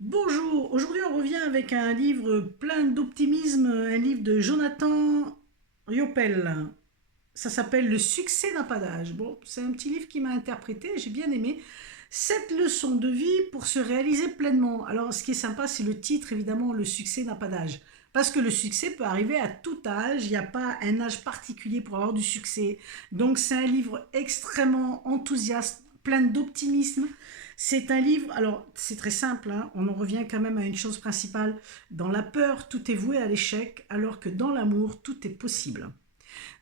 Bonjour, aujourd'hui on revient avec un livre plein d'optimisme, un livre de Jonathan Riopel. Ça s'appelle Le succès n'a pas d'âge. Bon, c'est un petit livre qui m'a interprété, j'ai bien aimé. 7 leçons de vie pour se réaliser pleinement. Alors ce qui est sympa, c'est le titre, évidemment, Le succès n'a pas d'âge. Parce que le succès peut arriver à tout âge, il n'y a pas un âge particulier pour avoir du succès. Donc c'est un livre extrêmement enthousiaste, plein d'optimisme. C'est un livre, alors c'est très simple, hein, on en revient quand même à une chose principale. Dans la peur, tout est voué à l'échec, alors que dans l'amour, tout est possible.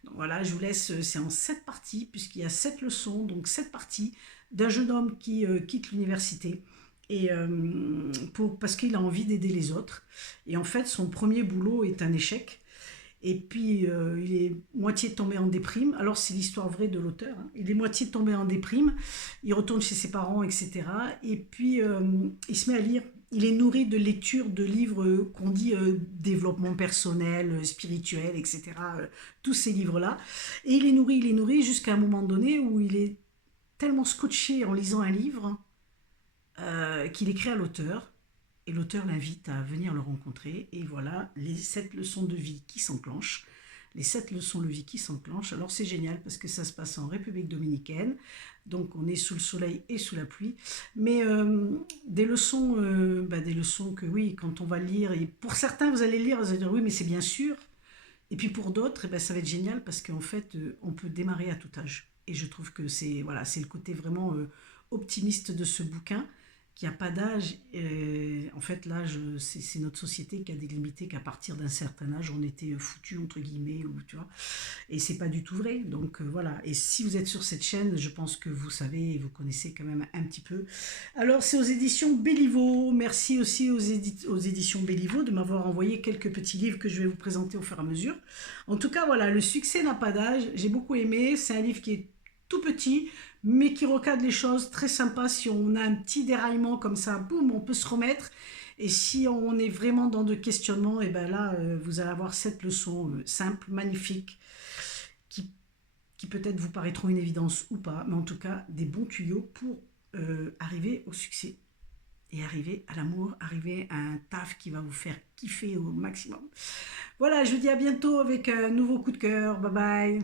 Donc voilà, je vous laisse, c'est en 7 parties, puisqu'il y a 7 leçons, donc 7 parties d'un jeune homme qui quitte l'université et parce qu'il a envie d'aider les autres. Et en fait, son premier boulot est un échec. Et puis, il est moitié tombé en déprime. Alors, c'est l'histoire vraie de l'auteur, hein. Il est moitié tombé en déprime. Il retourne chez ses parents, etc. Et puis, il se met à lire. Il est nourri de lectures de livres qu'on dit développement personnel, spirituel, etc. Tous ces livres-là. Et il est nourri jusqu'à un moment donné où il est tellement scotché en lisant un livre qu'il écrit à l'auteur. Et l'auteur l'invite à venir le rencontrer. Et voilà, les 7 leçons de vie qui s'enclenchent. Les 7 leçons de vie qui s'enclenchent. Alors c'est génial parce que ça se passe en République dominicaine. Donc on est sous le soleil et sous la pluie. Mais des leçons que oui, quand on va lire, et pour certains vous allez lire, vous allez dire oui, mais c'est bien sûr. Et puis pour d'autres, eh ben, ça va être génial parce qu'en fait, on peut démarrer à tout âge. Et je trouve que c'est voilà, c'est le côté vraiment optimiste de ce bouquin, qui n'a pas d'âge. En fait, l'âge, c'est notre société qui a délimité qu'à partir d'un certain âge, on était foutu, entre guillemets, ou, tu vois. Et c'est pas du tout vrai. Donc voilà. Et si vous êtes sur cette chaîne, je pense que vous savez et vous connaissez quand même un petit peu. Alors c'est aux éditions Béliveau. Merci aussi aux éditions Béliveau de m'avoir envoyé quelques petits livres que je vais vous présenter au fur et à mesure. En tout cas, voilà, Le succès n'a pas d'âge. J'ai beaucoup aimé. C'est un livre qui est tout petit, mais qui recadre les choses, très sympa. Si on a un petit déraillement comme ça, boum, on peut se remettre. Et si on est vraiment dans de questionnements, et ben là, vous allez avoir 7 leçons simples, magnifiques, qui, qui peut-être vous paraîtront une évidence ou pas, mais en tout cas des bons tuyaux pour arriver au succès et arriver à l'amour, arriver à un taf qui va vous faire kiffer au maximum. Voilà, je vous dis à bientôt avec un nouveau coup de cœur. Bye bye.